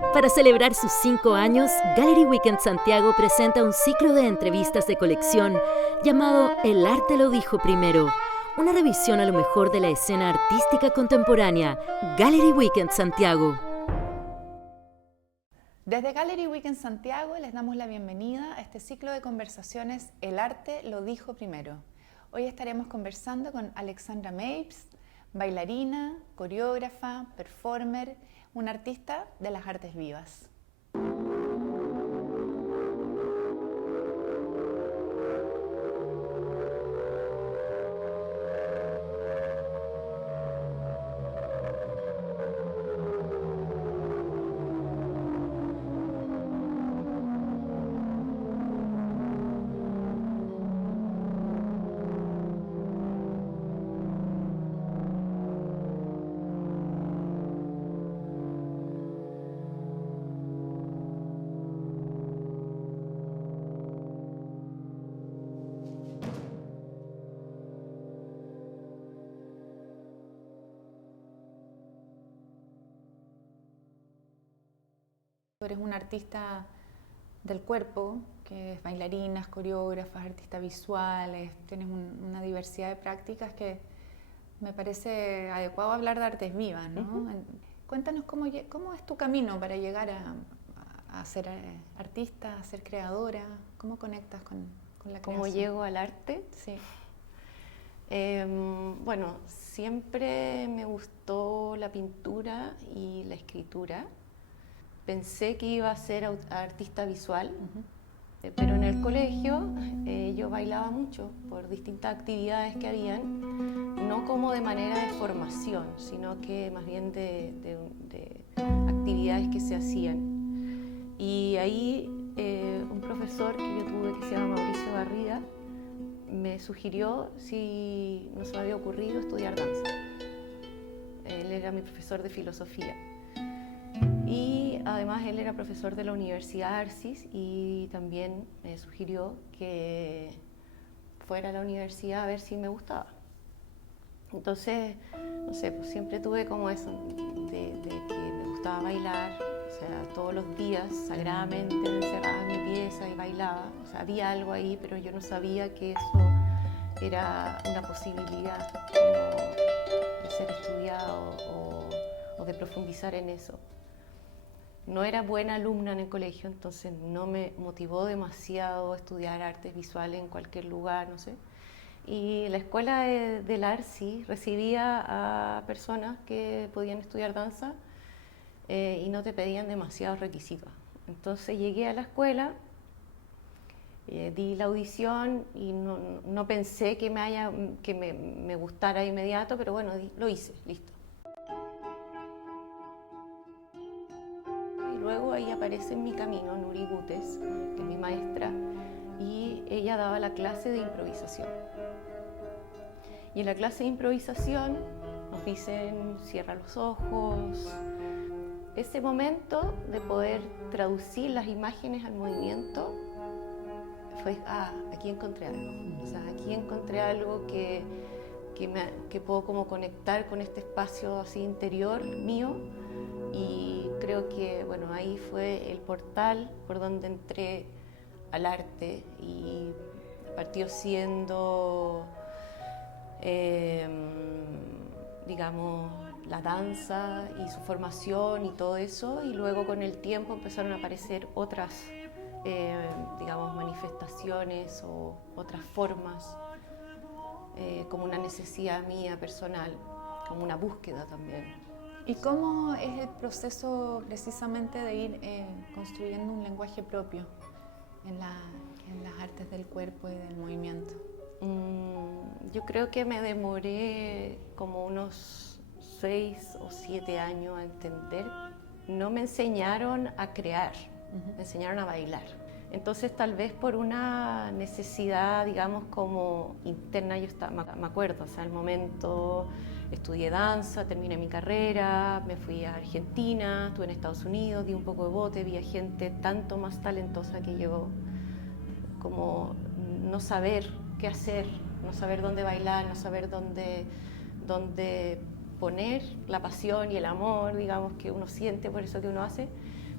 Para celebrar sus 5 años, Gallery Weekend Santiago presenta un ciclo de entrevistas de colección llamado El arte lo dijo primero, una revisión a lo mejor de la escena artística contemporánea. Gallery Weekend Santiago. Desde Gallery Weekend Santiago les damos la bienvenida a este ciclo de conversaciones El arte lo dijo primero. Hoy estaremos conversando con Alexandra Mapes, bailarina, coreógrafa, performer, una artista de las artes vivas. Tú eres una artista del cuerpo, que es bailarina, coreógrafa, artista visuales, tienes una diversidad de prácticas que me parece adecuado hablar de artes vivas, ¿no? Uh-huh. Cuéntanos cómo es tu camino para llegar a ser artista, a ser creadora, cómo conectas con la creación. ¿Cómo llego al arte? Sí. Bueno, siempre me gustó la pintura y la escritura. Pensé que iba a ser artista visual, pero en el colegio yo bailaba mucho por distintas actividades que habían, no como de manera de formación, sino que más bien de actividades que se hacían. Y ahí un profesor que yo tuve que se llama Mauricio Barrida me sugirió si no se me había ocurrido estudiar danza. Él era mi profesor de filosofía. Y además él era profesor de la Universidad Arcis y también me sugirió que fuera a la universidad a ver si me gustaba. Entonces, no sé, pues siempre tuve como eso, de que me gustaba bailar, o sea, todos los días sagradamente me encerraba en mi pieza y bailaba. O sea, había algo ahí, pero yo no sabía que eso era una posibilidad como de ser estudiado o de profundizar en eso. No era buena alumna en el colegio, entonces no me motivó demasiado estudiar artes visuales en cualquier lugar, no sé. Y la escuela del Arci recibía a personas que podían estudiar danza y no te pedían demasiados requisitos. Entonces llegué a la escuela, di la audición y no pensé que me gustara de inmediato, pero bueno, lo hice, listo. Luego ahí aparece en mi camino Nuri Gutes, que es mi maestra, y ella daba la clase de improvisación. Y en la clase de improvisación nos dicen, cierra los ojos. Ese momento de poder traducir las imágenes al movimiento fue, aquí encontré algo. O sea, aquí encontré algo que puedo como conectar con este espacio así interior mío. Y creo que bueno, ahí fue el portal por donde entré al arte y partió siendo, digamos, la danza y su formación y todo eso, y luego con el tiempo empezaron a aparecer otras, digamos, manifestaciones o otras formas, como una necesidad mía personal, como una búsqueda también. ¿Y cómo es el proceso precisamente de ir construyendo un lenguaje propio en las artes del cuerpo y del movimiento? Yo creo que me demoré como unos 6 o 7 años a entender. No me enseñaron a crear, me enseñaron a bailar. Entonces tal vez por una necesidad, digamos, como interna, me acuerdo, o sea, el momento... Estudié danza, terminé mi carrera, me fui a Argentina, estuve en Estados Unidos, di un poco de bote, vi a gente tanto más talentosa que yo, como no saber qué hacer, no saber dónde bailar, no saber dónde poner la pasión y el amor, digamos, que uno siente por eso que uno hace,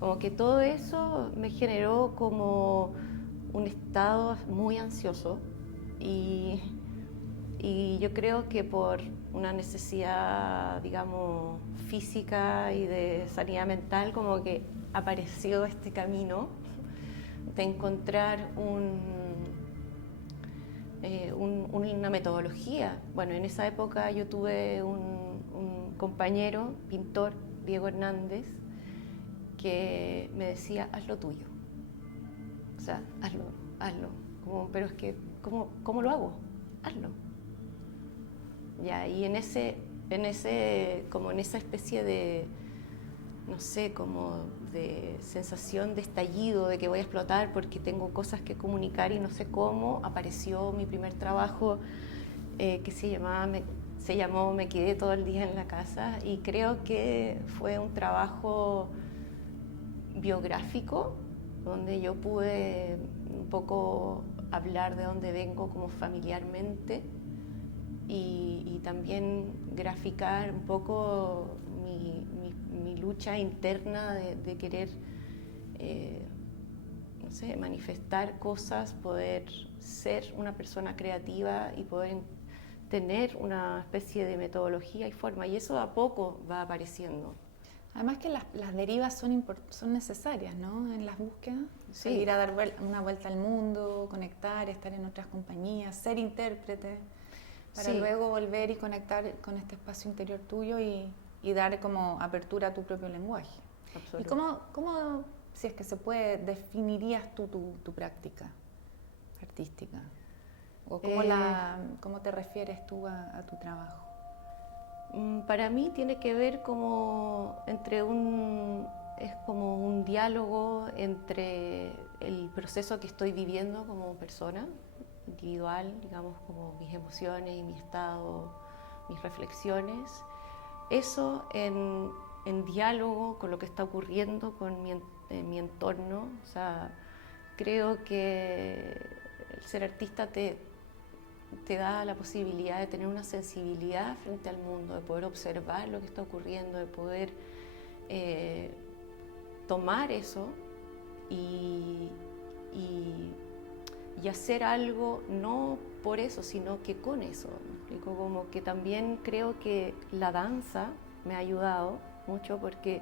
Como que todo eso me generó como un estado muy ansioso y yo creo que por una necesidad, digamos, física y de sanidad mental, como que apareció este camino de encontrar una metodología. Bueno, en esa época yo tuve un compañero, pintor, Diego Hernández, que me decía, haz lo tuyo. O sea, hazlo. Pero es que, ¿cómo lo hago? Hazlo. Ya, y en esa especie de, no sé, como de sensación de estallido, de que voy a explotar porque tengo cosas que comunicar y no sé cómo, apareció mi primer trabajo que se llamó Me quedé todo el día en la casa, y creo que fue un trabajo biográfico donde yo pude un poco hablar de dónde vengo como familiarmente y también graficar un poco mi lucha interna de querer, no sé, manifestar cosas, poder ser una persona creativa y poder tener una especie de metodología y forma, y eso a poco va apareciendo. Además que las derivas son necesarias, ¿no? En las búsquedas, Sí. Ir a dar una vuelta al mundo, conectar, estar en otras compañías, ser intérprete, para Sí. luego volver y conectar con este espacio interior tuyo y dar como apertura a tu propio lenguaje. Absoluto. ¿Y cómo, si es que se puede, definirías tú tu práctica artística? ¿O cómo te refieres tú a tu trabajo? Para mí tiene que ver como es como un diálogo entre el proceso que estoy viviendo como persona individual, digamos, como mis emociones y mi estado, mis reflexiones, eso en diálogo con lo que está ocurriendo en mi entorno. O sea, creo que el ser artista te da la posibilidad de tener una sensibilidad frente al mundo, de poder observar lo que está ocurriendo, de poder tomar eso y hacer algo, no por eso, sino que con eso. ¿Me explico? Como que también creo que la danza me ha ayudado mucho, porque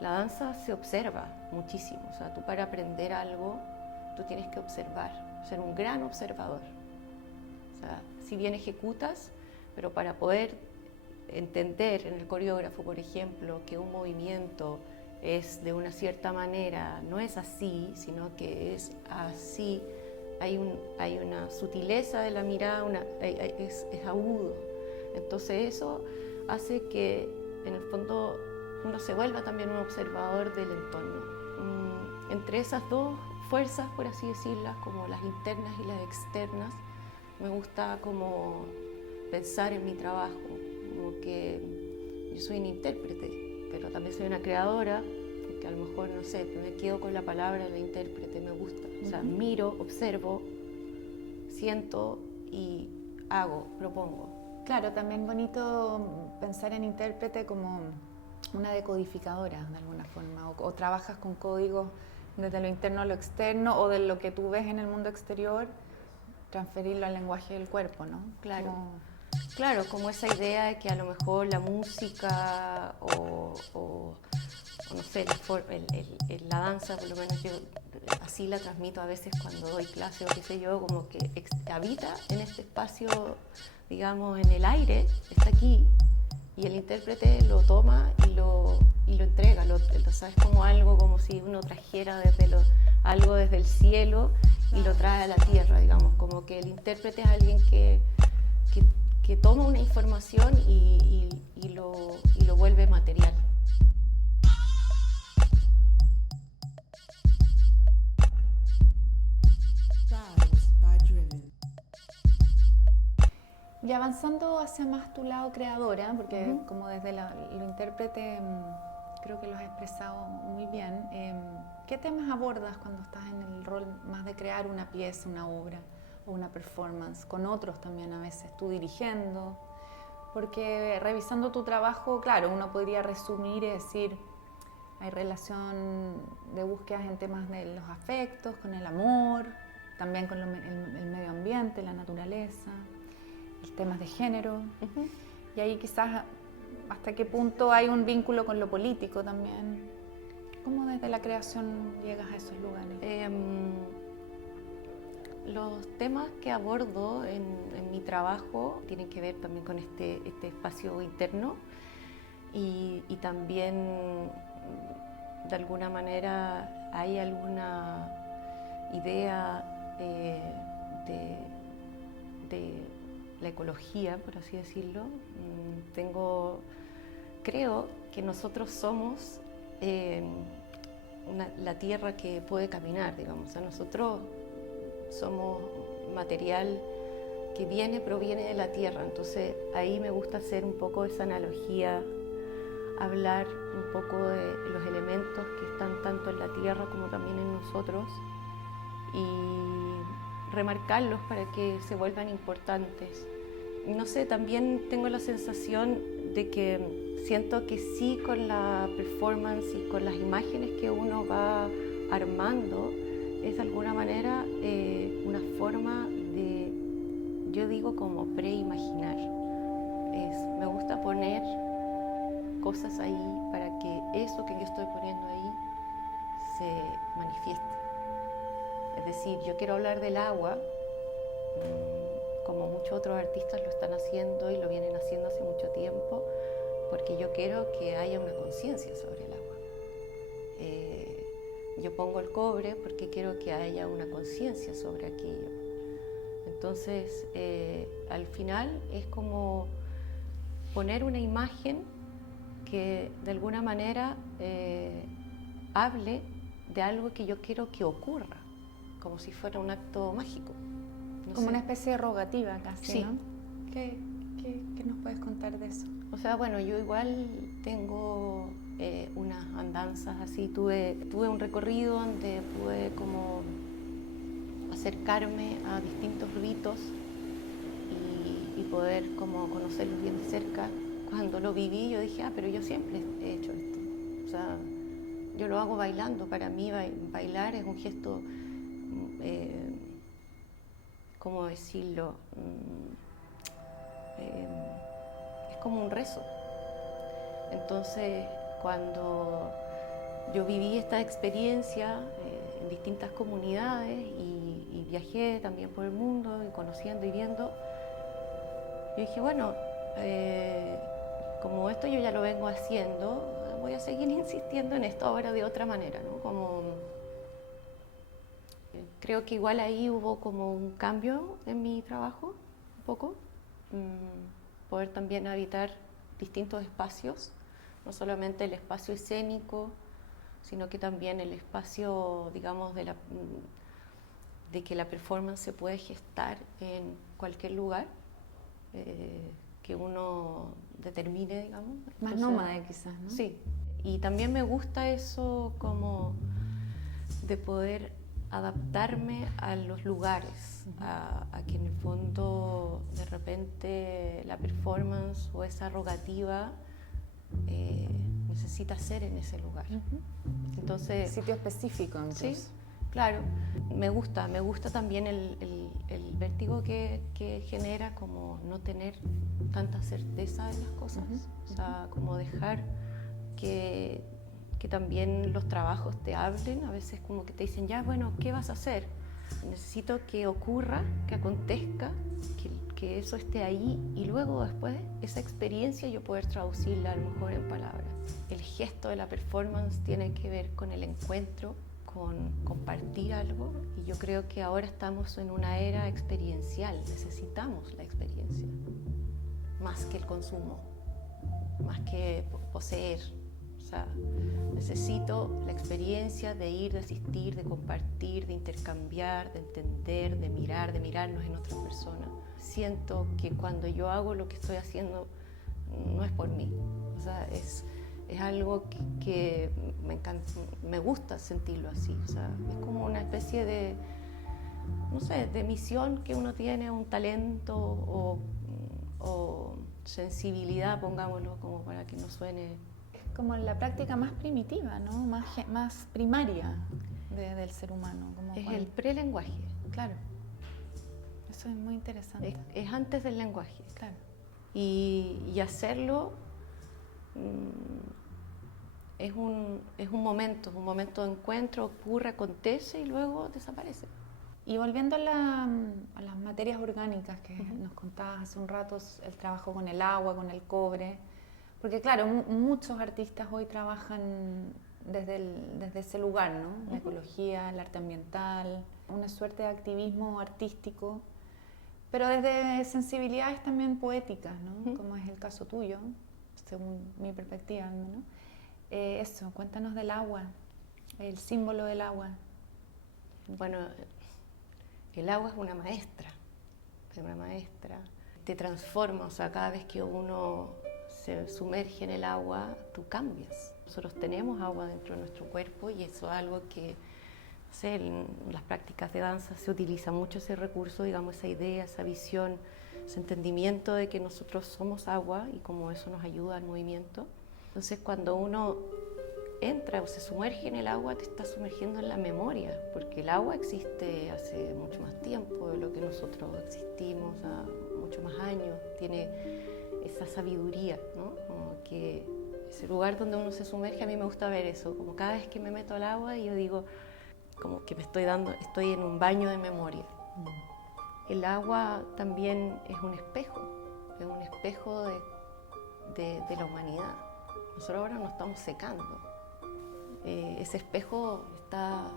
la danza se observa muchísimo. O sea, tú para aprender algo, tú tienes que observar, ser un gran observador. O sea, si bien ejecutas, pero para poder entender en el coreógrafo, por ejemplo, que un movimiento es de una cierta manera, no es así, sino que es así, hay una sutileza de la mirada, es agudo. Entonces eso hace que en el fondo uno se vuelva también un observador del entorno. Entre esas dos fuerzas, por así decirlas, como las internas y las externas, me gusta como pensar en mi trabajo, como que yo soy una intérprete, pero también soy una creadora, porque a lo mejor, no sé, me quedo con la palabra de la intérprete, me gusta. O sea, miro, observo, siento y hago, propongo. Claro, también bonito pensar en intérprete como una decodificadora de alguna forma, o trabajas con códigos desde lo interno a lo externo, o de lo que tú ves en el mundo exterior, transferirlo al lenguaje del cuerpo, ¿no? Claro. Claro, como esa idea de que a lo mejor la música o no sé, la danza, por lo menos yo así la transmito a veces cuando doy clase o qué sé yo, como que habita en este espacio, digamos, en el aire, está aquí, y el intérprete lo toma y lo entrega, ¿sabes? Como algo, como si uno trajera algo desde el cielo y lo trae a la tierra, digamos, como que el intérprete es alguien que toma una información y lo vuelve material. Y avanzando hacia más tu lado creadora, porque como desde lo intérprete creo que lo has expresado muy bien, ¿qué temas abordas cuando estás en el rol más de crear una pieza, una obra o una performance? Con otros también a veces, tú dirigiendo, porque revisando tu trabajo, claro, uno podría resumir y decir Hay relación de búsquedas en temas de los afectos, con el amor, también con el medio ambiente, la naturaleza, los temas de género. Uh-huh. Y ahí quizás hasta qué punto hay un vínculo con lo político también. ¿Cómo desde la creación llegas a esos lugares? Los temas que abordo en mi trabajo tienen que ver también con este espacio interno y también de alguna manera hay alguna idea de la ecología, por así decirlo. Creo que nosotros somos la tierra que puede caminar, digamos. O sea, nosotros somos material que proviene de la tierra. Entonces ahí me gusta hacer un poco esa analogía, hablar un poco de los elementos que están tanto en la tierra como también en nosotros y remarcarlos para que se vuelvan importantes. No sé, también tengo la sensación de que siento que sí, con la performance y con las imágenes que uno va armando, es de alguna manera una forma de, yo digo, como preimaginar. Me gusta poner cosas ahí para que eso que yo estoy poniendo ahí se manifieste. Es decir, yo quiero hablar del agua, como muchos otros artistas lo están haciendo y lo vienen haciendo hace mucho tiempo, porque yo quiero que haya una conciencia sobre el agua. Yo pongo el cobre porque quiero que haya una conciencia sobre aquello. Entonces, al final es como poner una imagen que de alguna manera hable de algo que yo quiero que ocurra, como si fuera un acto mágico. Como una especie de rogativa casi, sí. ¿no? ¿Qué nos puedes contar de eso? O sea, bueno, yo igual tengo unas andanzas así, tuve un recorrido donde pude como acercarme a distintos ritos y poder como conocerlos bien de cerca. Cuando lo viví yo dije, pero yo siempre he hecho esto. O sea, yo lo hago bailando. Para mí bailar es un gesto, ¿cómo decirlo? Es como un rezo. Entonces, cuando yo viví esta experiencia en distintas comunidades y viajé también por el mundo y conociendo y viendo, yo dije, bueno, como esto yo ya lo vengo haciendo, voy a seguir insistiendo en esto ahora de otra manera, ¿no? Creo que igual ahí hubo como un cambio en mi trabajo, un poco, poder también habitar distintos espacios, no solamente el espacio escénico, sino que también el espacio, digamos, de que la performance se puede gestar en cualquier lugar que uno determine, digamos. Más nómada quizás, ¿no? Sí, y también me gusta eso como de poder adaptarme a los lugares, a que en el fondo de repente la performance o esa rogativa necesita ser en ese lugar. Entonces, sitio específico, entonces. Sí, claro. Me gusta también el vértigo que genera como no tener tanta certeza en las cosas. O sea, como dejar que también los trabajos te hablen. A veces como que te dicen, ya, bueno, ¿qué vas a hacer? Necesito que ocurra, que acontezca, que eso esté ahí y luego después esa experiencia yo poder traducirla a lo mejor en palabras. El gesto de la performance tiene que ver con el encuentro, con compartir algo, y yo creo que ahora estamos en una era experiencial, necesitamos la experiencia, más que el consumo, más que poseer. O sea, necesito la experiencia de ir, de asistir, de compartir, de intercambiar, de entender, de mirarnos en otras personas. Siento que cuando yo hago lo que estoy haciendo no es por mí, o sea, es algo que me encanta, me gusta sentirlo así, o sea, es como una especie de, no sé, de misión que uno tiene, un talento o sensibilidad, pongámoslo, como para que no suene como la práctica más primitiva, ¿no? Más primaria del ser humano. Como es el prelenguaje. Claro, eso es muy interesante. Es antes del lenguaje. Claro. Y hacerlo es un momento de encuentro, ocurre, acontece y luego desaparece. Y volviendo a las materias orgánicas que nos contabas hace un rato, el trabajo con el agua, con el cobre, porque claro, muchos artistas hoy trabajan desde ese lugar, ¿no? La ecología, el arte ambiental, una suerte de activismo artístico, pero desde sensibilidades también poéticas, ¿no? Como es el caso tuyo, según mi perspectiva, ¿no? Eso, cuéntanos del agua, el símbolo del agua. Bueno, el agua es una maestra, te transforma, o sea, cada vez que uno se sumerge en el agua, tú cambias. Nosotros tenemos agua dentro de nuestro cuerpo y eso es algo que, no sé, en las prácticas de danza se utiliza mucho ese recurso, digamos, esa idea, esa visión, ese entendimiento de que nosotros somos agua y cómo eso nos ayuda al movimiento. Entonces, cuando uno entra o se sumerge en el agua, te está sumergiendo en la memoria, porque el agua existe hace mucho más tiempo de lo que nosotros existimos, muchos más años, tiene esa sabiduría, ¿no? Como que ese lugar donde uno se sumerge, a mí me gusta ver eso, como cada vez que me meto al agua yo digo, como que estoy en un baño de memoria. El agua también es un espejo de la humanidad. Nosotros ahora nos estamos secando. Ese espejo se está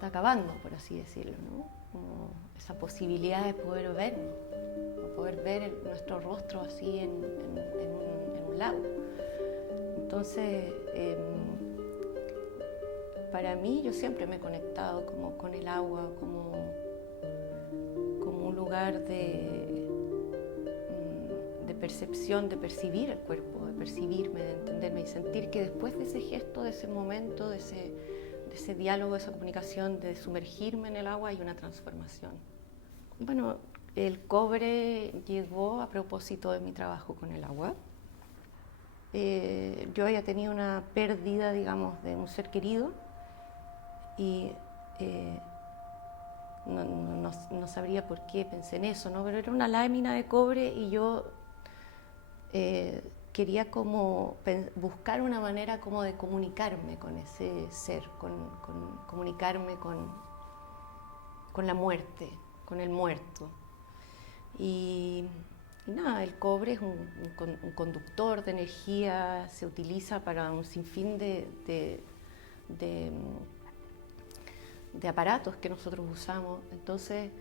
acabando, por así decirlo, ¿no? Como esa posibilidad de poder vernos, de poder ver nuestro rostro así en un lago. Entonces, para mí, yo siempre me he conectado como con el agua, como un lugar de percepción, de percibir el cuerpo, de percibirme, de entenderme y sentir que después de ese gesto, de ese momento, de ese diálogo, de esa comunicación, de sumergirme en el agua, hay una transformación. Bueno, el cobre llegó a propósito de mi trabajo con el agua. Yo había tenido una pérdida, digamos, de un ser querido y no sabría por qué pensé en eso, ¿no? Pero era una lámina de cobre y yo quería como buscar una manera como de comunicarme con ese ser, comunicarme con la muerte, con el muerto. Y nada, el cobre es un conductor de energía, se utiliza para un sinfín de aparatos que nosotros usamos. Entonces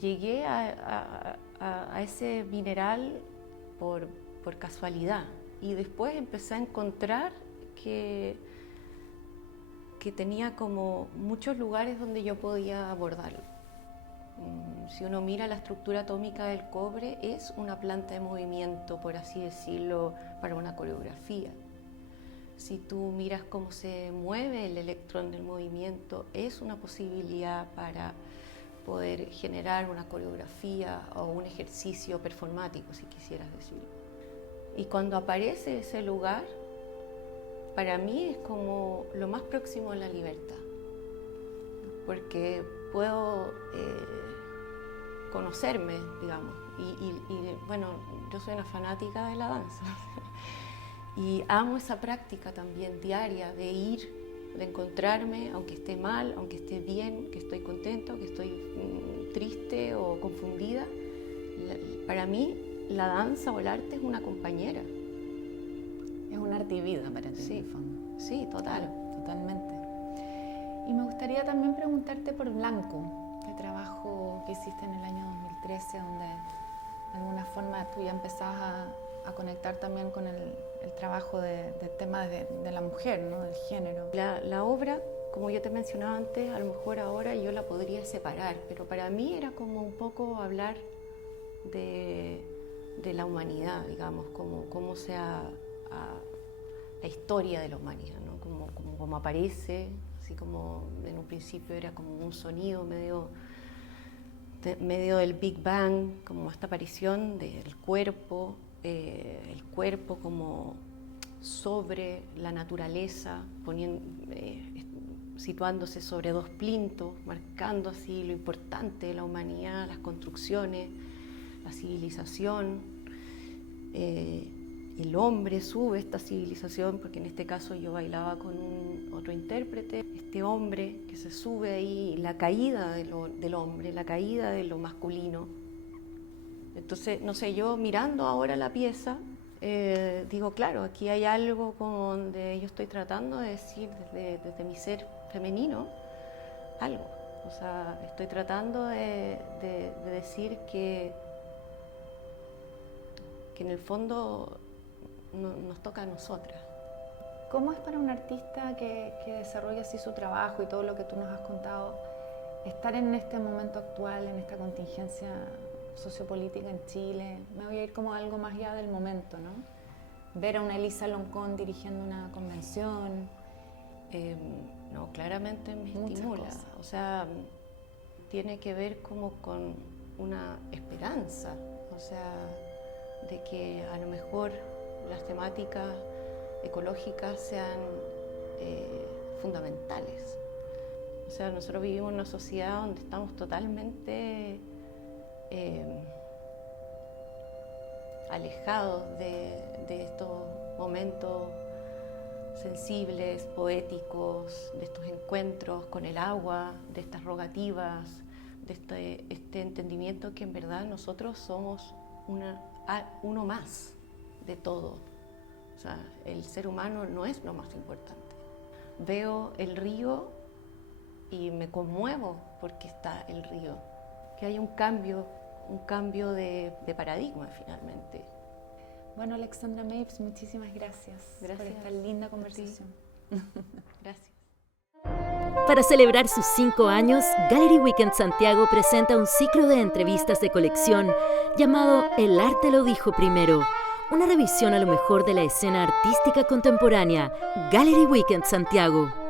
llegué a ese mineral por casualidad y después empecé a encontrar que tenía como muchos lugares donde yo podía abordarlo. Si uno mira la estructura atómica del cobre, es una planta de movimiento, por así decirlo, para una coreografía. Si tú miras cómo se mueve el electrón del movimiento, es una posibilidad para poder generar una coreografía o un ejercicio performático, si quisieras decirlo. Y cuando aparece ese lugar, para mí es como lo más próximo a la libertad, porque puedo conocerme, digamos, y bueno, yo soy una fanática de la danza y amo esa práctica también diaria de ir, de encontrarme, aunque esté mal, aunque esté bien, que estoy contento, que estoy triste o confundida. Para mí la danza o el arte es una compañera. Es un arte y vida para ti, sí, en el fondo. Sí, total. Totalmente. Y me gustaría también preguntarte por Blanco, el trabajo que hiciste en el año 2013, donde de alguna forma tú ya empezabas a conectar también con el trabajo del tema de la mujer, ¿no? Del género. La obra, como yo te mencionaba antes, a lo mejor ahora yo la podría separar, pero para mí era como un poco hablar de la humanidad, digamos, cómo sea la historia de la humanidad, ¿no? Como aparece, así como en un principio era como un sonido medio del Big Bang, como esta aparición del cuerpo, el cuerpo como sobre la naturaleza, situándose sobre dos plintos, marcando así lo importante de la humanidad, las construcciones, la civilización. El hombre sube esta civilización, porque en este caso yo bailaba con otro intérprete, este hombre que se sube ahí, la caída del hombre, la caída de lo masculino. Entonces, no sé, yo mirando ahora la pieza, digo, claro, aquí hay algo donde yo estoy tratando de decir desde mi ser femenino algo. O sea, estoy tratando de decir que en el fondo nos toca a nosotras. ¿Cómo es para un artista que desarrolla así su trabajo y todo lo que tú nos has contado, estar en este momento actual, en esta contingencia sociopolítica en Chile? Me voy a ir como algo más allá del momento, ¿no? Ver a una Elisa Loncón dirigiendo una convención. No, claramente me Muchas estimula. cosas. O sea, tiene que ver como con una esperanza, o sea, de que a lo mejor las temáticas ecológicas sean fundamentales. O sea, nosotros vivimos en una sociedad donde estamos totalmente alejados de estos momentos sensibles, poéticos, de estos encuentros con el agua, de estas rogativas, de este entendimiento que en verdad nosotros somos uno más de todo. O sea, el ser humano no es lo más importante. Veo el río y me conmuevo porque está el río. Que hay un cambio de paradigma finalmente. Bueno, Alexandra Mapes, muchísimas gracias por esta linda conversación. Gracias. Para celebrar sus 5 años, Gallery Weekend Santiago presenta un ciclo de entrevistas de colección llamado El arte lo dijo primero, una revisión a lo mejor de la escena artística contemporánea. Gallery Weekend Santiago.